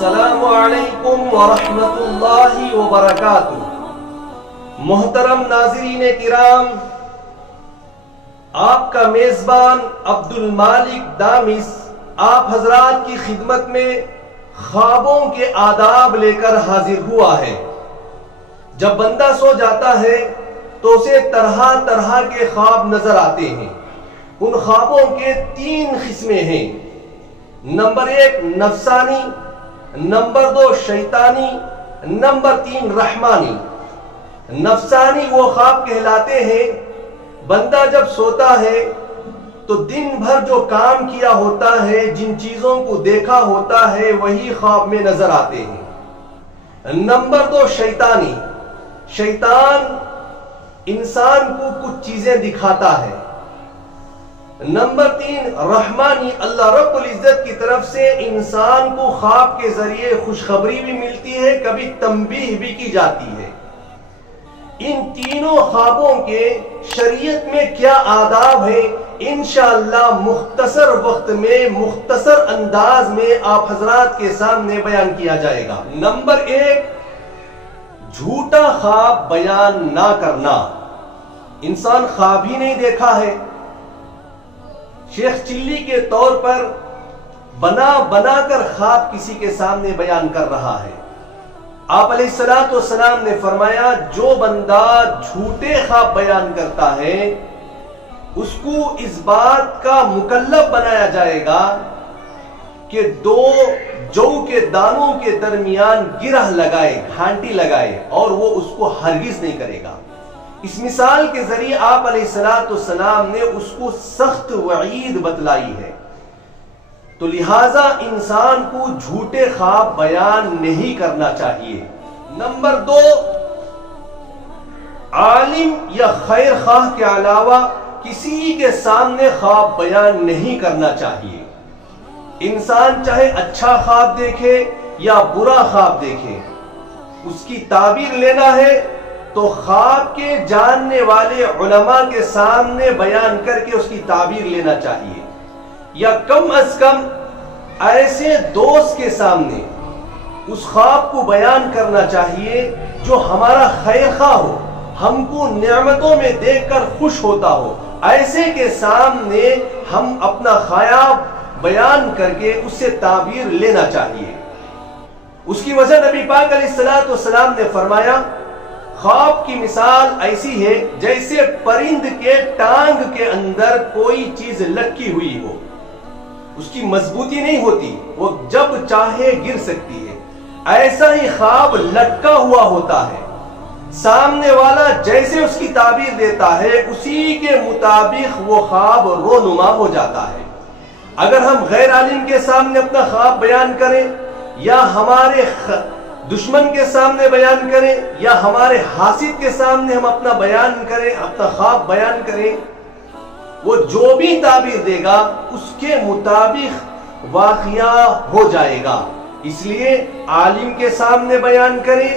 السلام علیکم ورحمۃ اللہ وبرکاتہ۔ محترم ناظرین کرام، آپ کا میزبان عبد المالک دامس آپ حضرات کی خدمت میں خوابوں کے آداب لے کر حاضر ہوا ہے۔ جب بندہ سو جاتا ہے تو اسے طرح طرح کے خواب نظر آتے ہیں۔ ان خوابوں کے 3 قسمیں ہیں۔ نمبر 1 نفسانی، نمبر 2 شیطانی، نمبر 3 رحمانی۔ نفسانی وہ خواب کہلاتے ہیں، بندہ جب سوتا ہے تو دن بھر جو کام کیا ہوتا ہے، جن چیزوں کو دیکھا ہوتا ہے، وہی خواب میں نظر آتے ہیں۔ نمبر 2 شیطانی، شیطان انسان کو کچھ چیزیں دکھاتا ہے۔ نمبر 3 رحمانی، اللہ رب العزت کی طرف سے انسان کو خواب کے ذریعے خوشخبری بھی ملتی ہے، کبھی تنبیہ بھی کی جاتی ہے۔ ان تینوں خوابوں کے شریعت میں کیا آداب ہیں، انشاءاللہ مختصر وقت میں مختصر انداز میں آپ حضرات کے سامنے بیان کیا جائے گا۔ نمبر 1 جھوٹا خواب بیان نہ کرنا۔ انسان خواب ہی نہیں دیکھا ہے، شیخ چلی کے طور پر بنا بنا کر خواب کسی کے سامنے بیان کر رہا ہے۔ آپ علیہ السلام نے فرمایا، جو بندہ جھوٹے خواب بیان کرتا ہے اس کو اس بات کا مکلف بنایا جائے گا کہ 2 جو کے دانوں کے درمیان گرہ لگائے، گھانٹی لگائے، اور وہ اس کو ہرگز نہیں کرے گا۔ اس مثال کے ذریعے آپ علیہ السلام نے اس کو سخت وعید بتلائی ہے۔ تو لہٰذا انسان کو جھوٹے خواب بیان نہیں کرنا چاہیے۔ نمبر 2 عالم یا خیر خواہ کے علاوہ کسی کے سامنے خواب بیان نہیں کرنا چاہیے۔ انسان چاہے اچھا خواب دیکھے یا برا خواب دیکھے، اس کی تعبیر لینا ہے تو خواب کے جاننے والے علماء کے سامنے بیان کر کے اس کی تعبیر لینا چاہیے، یا کم از کم ایسے دوست کے سامنے اس خواب کو بیان کرنا چاہیے جو ہمارا خیر خواہ ہو، ہم کو نعمتوں میں دیکھ کر خوش ہوتا ہو۔ ایسے کے سامنے ہم اپنا خواب بیان کر کے اس سے تعبیر لینا چاہیے۔ اس کی وجہ نبی پاک علیہ السلام نے فرمایا، خواب کی مثال ایسی ہے جیسے پرند کے ٹانگ کے اندر کوئی چیز لٹکی ہوئی ہو، اس کی مضبوطی نہیں ہوتی، وہ جب چاہے گر سکتی ہے۔ ایسا ہی خواب لٹکا ہوا ہوتا ہے، سامنے والا جیسے اس کی تعبیر دیتا ہے اسی کے مطابق وہ خواب رونما ہو جاتا ہے۔ اگر ہم غیر عالم کے سامنے اپنا خواب بیان کریں، یا ہمارے دشمن کے سامنے بیان کریں، یا ہمارے حاسد کے سامنے ہم اپنا بیان کریں، اپنا خواب بیان کریں، وہ جو بھی تعبیر دے گا اس کے مطابق واقعہ ہو جائے گا۔ اس لیے عالم کے سامنے بیان کریں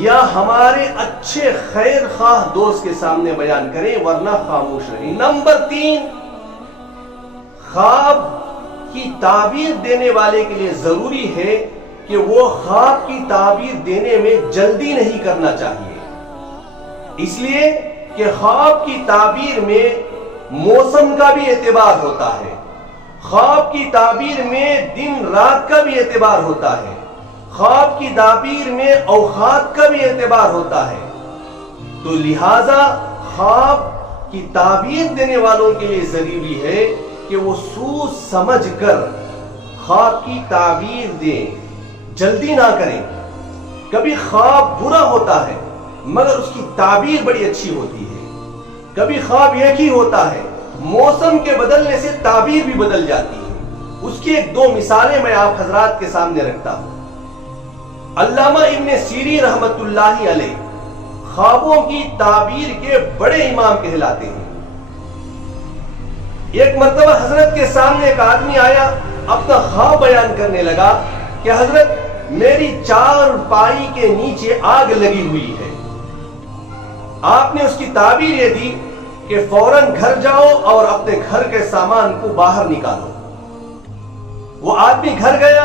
یا ہمارے اچھے خیر خواہ دوست کے سامنے بیان کریں، ورنہ خاموش رہیں۔ نمبر 3 خواب کی تعبیر دینے والے کے لیے ضروری ہے کہ وہ خواب کی تعبیر دینے میں جلدی نہیں کرنا چاہیے، اس لیے کہ خواب کی تعبیر میں موسم کا بھی اعتبار ہوتا ہے، خواب کی تعبیر میں دن رات کا بھی اعتبار ہوتا ہے، خواب کی تعبیر میں اوقات کا بھی اعتبار ہوتا ہے۔ تو لہذا خواب کی تعبیر دینے والوں کے لیے ضروری ہے کہ وہ سوچ سمجھ کر خواب کی تعبیر دیں، جلدی نہ کریں۔ کبھی خواب برا ہوتا ہے مگر اس کی تعبیر بڑی اچھی ہوتی ہے، کبھی خواب ایک ہی ہوتا ہے، موسم کے بدلنے سے تعبیر بھی بدل جاتی ہے۔ اس کی 2 مثالیں میں آپ حضرات کے سامنے رکھتا ہوں۔ علامہ ابن سیرین رحمت اللہ علیہ خوابوں کی تعبیر کے بڑے امام کہلاتے ہیں۔ ایک مرتبہ حضرت کے سامنے ایک آدمی آیا، اپنا خواب بیان کرنے لگا کہ حضرت میری 4 پائی کے نیچے آگ لگی ہوئی ہے۔ آپ نے اس کی تعبیر یہ دی کہ فوراً گھر جاؤ اور اپنے گھر کے سامان کو باہر نکالو۔ وہ آدمی گھر گیا،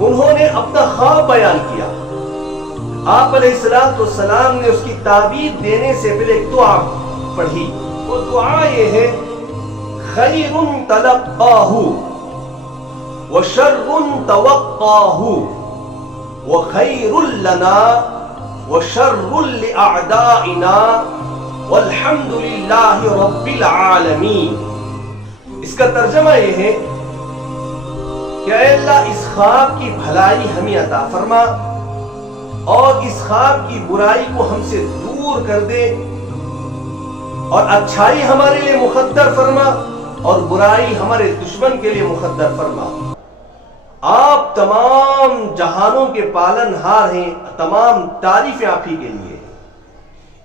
انہوں نے اپنا خواب بیان کیا. آپ علیہ السلام نے اس کی تعبیر دینے سے پہلے ایک دعا پڑھی. وہ دعا یہ ہے: خیر تلقاہ وشر توقاہ وخیر لنا وشر لأعدائنا والحمد للہ رب العالمین. اس کا ترجمہ یہ ہے کہ اے اللہ اس خواب کی بھلائی ہمیں عطا فرما اور اس خواب کی برائی کو ہم سے دور کر دے اور اچھائی ہمارے لیے مقدر فرما اور برائی ہمارے دشمن کے لیے مقدر فرما. آپ تمام جہانوں کے پالن ہار ہیں، تمام تعریفیں آپ ہی کے لیے.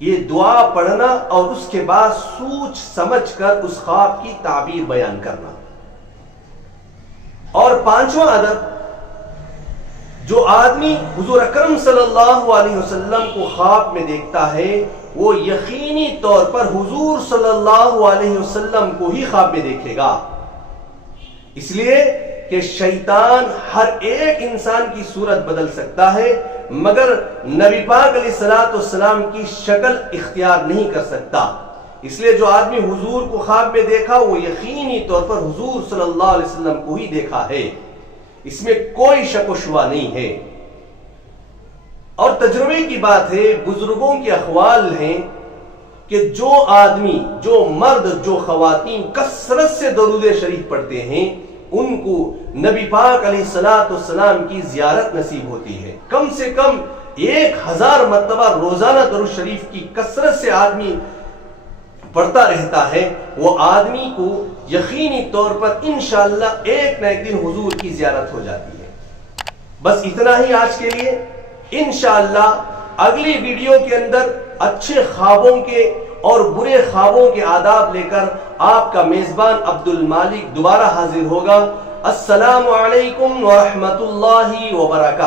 یہ دعا پڑھنا اور اس کے بعد سوچ سمجھ کر اس خواب کی تعبیر بیان کرنا. اور پانچواں ادب، جو آدمی حضور اکرم صلی اللہ علیہ وسلم کو خواب میں دیکھتا ہے وہ یقینی طور پر حضور صلی اللہ علیہ وسلم کو ہی خواب میں دیکھے گا. اس لیے کہ شیطان ہر ایک انسان کی صورت بدل سکتا ہے مگر نبی پاک علیہ السلام کی شکل اختیار نہیں کر سکتا. اس لیے جو آدمی حضور کو خواب میں دیکھا وہ یقینی طور پر حضور صلی اللہ علیہ وسلم کو ہی دیکھا ہے، اس میں کوئی شک و شبہ نہیں ہے. اور تجربے کی بات ہے، بزرگوں کے اقوال ہیں کہ جو آدمی، جو مرد، جو خواتین کثرت سے درود شریف پڑھتے ہیں ان کو نبی پاک علیہ السلام کی زیارت نصیب ہوتی ہے. کم سے کم 1000 مرتبہ روزانہ درود شریف کی کثرت سے آدمی پڑھتا رہتا ہے، وہ آدمی کو یقینی طور پر انشاءاللہ ایک نہ ایک دن حضور کی زیارت ہو جاتی ہے. بس اتنا ہی آج کے لیے. انشاءاللہ اگلی ویڈیو کے اندر اچھے خوابوں کے اور برے خوابوں کے آداب لے کر آپ کا میزبان عبد المالک دوبارہ حاضر ہوگا. السلام علیکم ورحمۃ اللہ وبرکاتہ.